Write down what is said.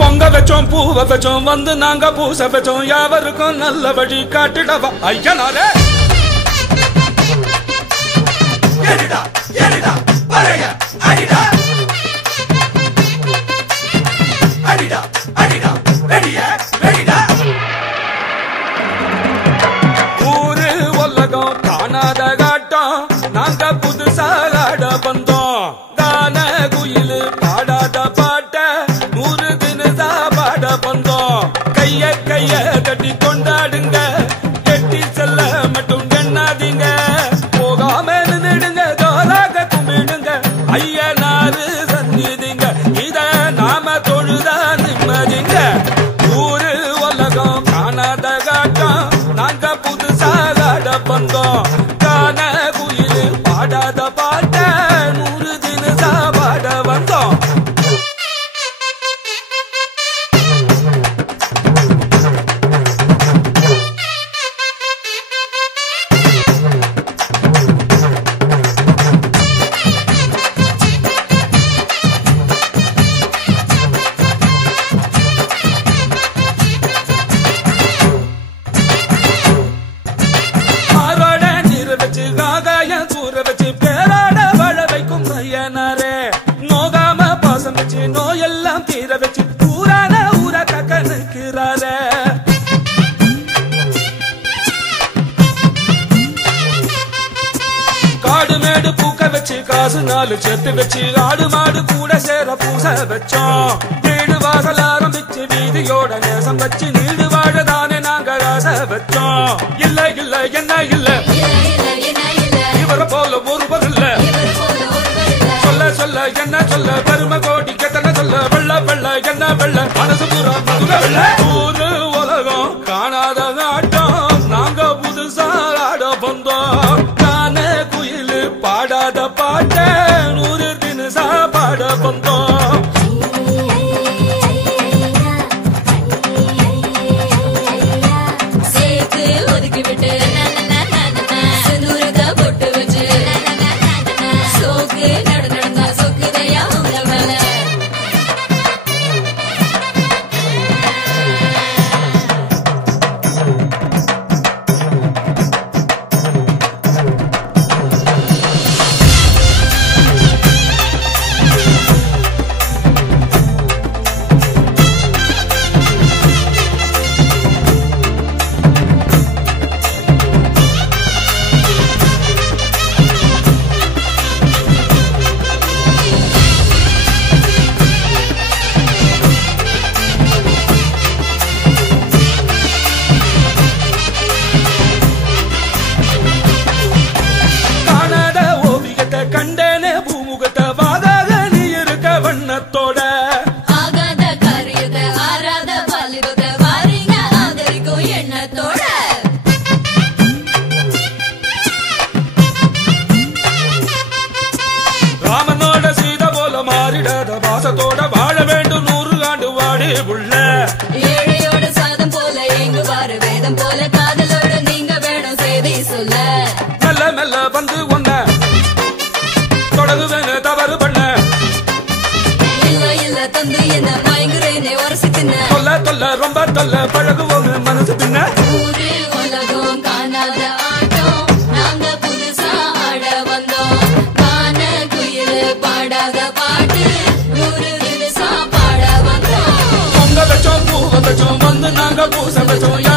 பொங்க வச்சோம் பூவ வச்சோம் வந்து நாங்க பூச வச்சோம் யாவருக்கும் நல்ல வழி காட்டிடவா ஐயனாரே எரிடா எரிடா பழைய அடிடா அடிடா அடிடா வெடிய வெடிடா ஊரு உலகம் காணாத காட்டம் நாங்க புதுசா ஆட வந்தோம் தான குயிலு பாடாத பாட்ட 100 தினசா பாட வந்தோம் கைய கைய தட்டி கொண்டாடுங்க எட்டி செல்ல மட்டும் எண்ணாதீங்க போகாம நின்னுடுங்க தோராக கும்பிடுங்க ஐயனாரு சந்நிதிங்க இத நாம தொழுதா நிம்மதிங்க ஊரு உலகம் காணாத காட்டம் நாங்க புதுசா ஆட வந்தோம் காண குயிலு பாடாத பாட்ட 100 தினசா பாட வந்தோம் நோயெல்லாம் தீர வச்சு பூரான ஊர கக்கனுக்கிறாரே காடு மேடு பூக்க வச்சு காசு 4 சேர்த்து வச்சு ஆடு மாடு கூட சேர பூச வச்சோம் வீடு வாசல் ஆரம்பிச்சு வீதியோட நேசம் வச்சு நீடு வாழதானே நாங்க ஆசை வச்சோம் இல்ல இல்ல என்ன இல்ல இவரை போல ஒருவர் இல்ல சொல்ல சொல்ல என்ன சொல்ல பெருமை கோடி கெத்தன சொல்ல வெள்ள வெள்ள என்ன வெள்ள மனசு பூரா மதுர வெள்ள ஊரு உலகம் காணாத ஆட்டம் நாங்க புதுசா ஆட வந்தோம் தானே குயிலு பாடாத பாட்ட 100 தினசா பாட வந்தோம் சேர்த்து ஒதுக்கி விட்டு சிந்துருத பொட்டு வச்சு சோக்கு நடந்தா சொக்குதையா உங்க மேல கண்டனே பூமுகத்தை வாதாக நீ இருக்க வண்ணத்தோட ஆகாத காரியத்தை ஆராத பாலிபத்தை வாரிங்க ஆதரிக்கும் எண்ணத்தோட ராமனோட சீதை போல மாறிடாத பாசத்தோட வாழ வேண்டும் 100 ஆண்டு வாடி புள்ள ஏழையோட சாதம் போல எங்கு வாரு வேதம் போல காதலோட நீங்க வேணும் செய்தி சொல்ல மெல்ல மெல்ல வந்து ஒன்ன தொடங்குவேன்னு தவறு பண்ண இல்ல இல்ல தந்து என்ன மயங்குறேனே உரசி தின்ன தொல்ல தொல்ல ரொம்ப தொல்ல பழகுவோம் மனசு பின்ன ஊரு உலகம் காணாத ஆட்டம் நாங்க புதுசா ஆட வந்தோம் காண குயிலு பாடாத பாட்டு 100 தினசா பாட வந்தோம் பொங்க வச்சோம் பூவ வச்சோம் வந்து நாங்க பூச வச்சோம்